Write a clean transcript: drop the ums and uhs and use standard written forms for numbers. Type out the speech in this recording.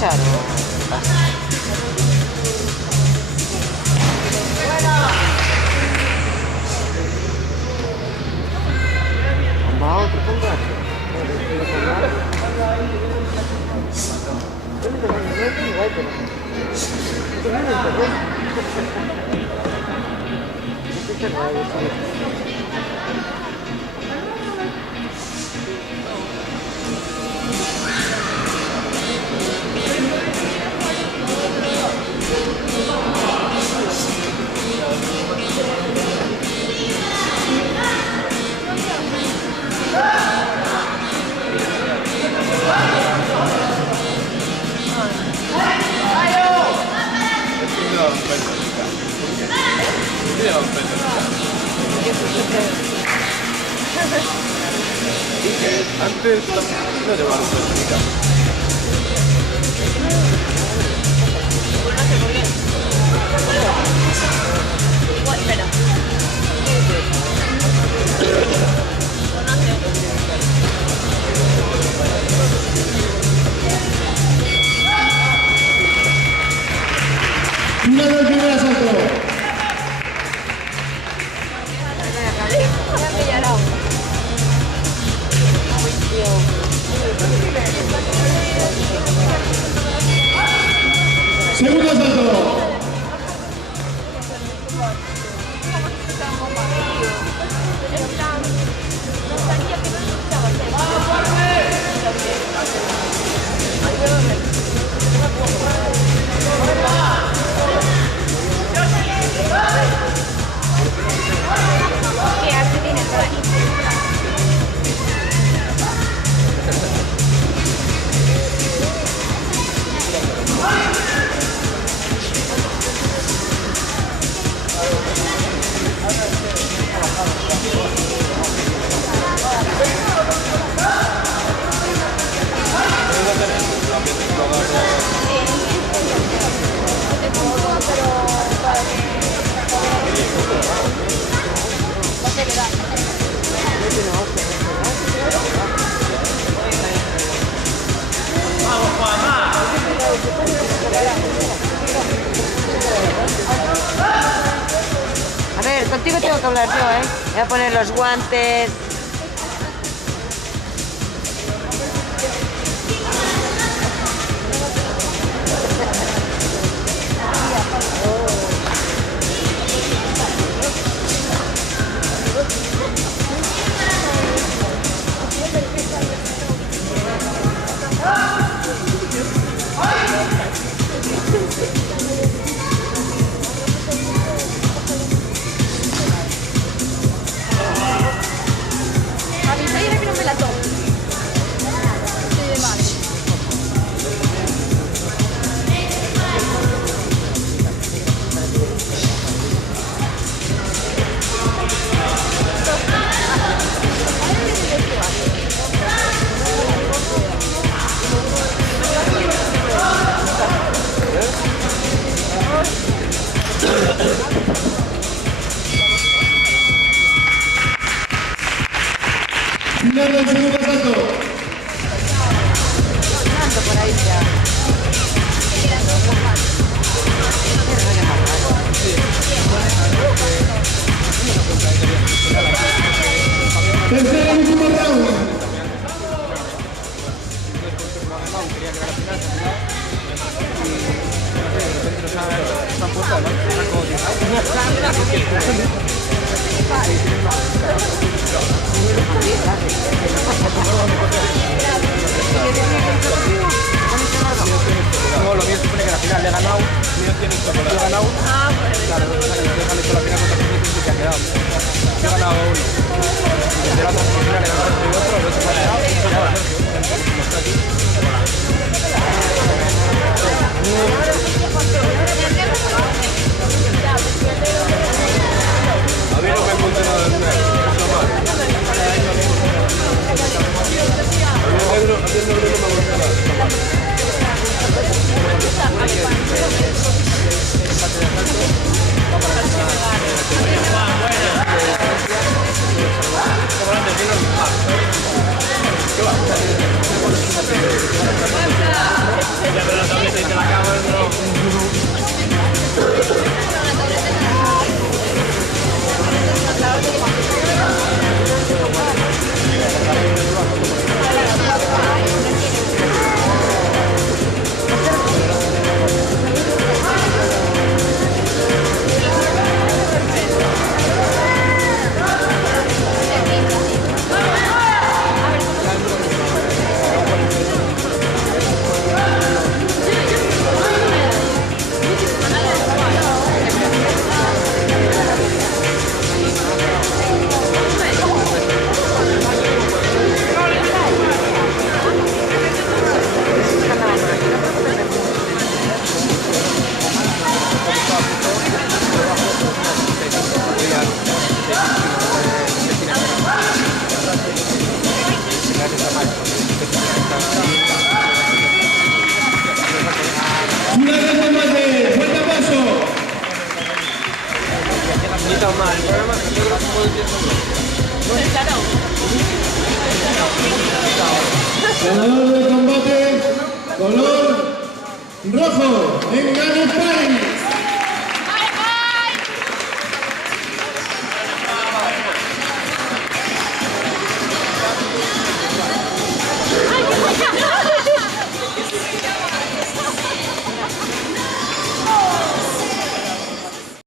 echar o...? Va otro combate. Antes no te van a perjudicar. Espera. Final del primer asalto. Segundo asalto. ¿Qué arte tiene por ahí? A ver, contigo tengo que hablar yo, ¿eh? Voy a poner los guantes. Avisa que no me la tomo. Estoy de mal. Final del segundo asalto. Ando por ahí ya. Tercer y último round. No, lo mío se supone que la final le he ganado. Lo he ganado. Claro, lo que pasa es que han hecho la final contra el que ha quedado. Yo he ganado uno. Y desde la otra final he ganado otro y otro se ha quedado. Y se ha quedado a mí no me encontré nada del negro. A mí el negro no me gusta nada. Ganador del combate, color rojo, Engano Pai.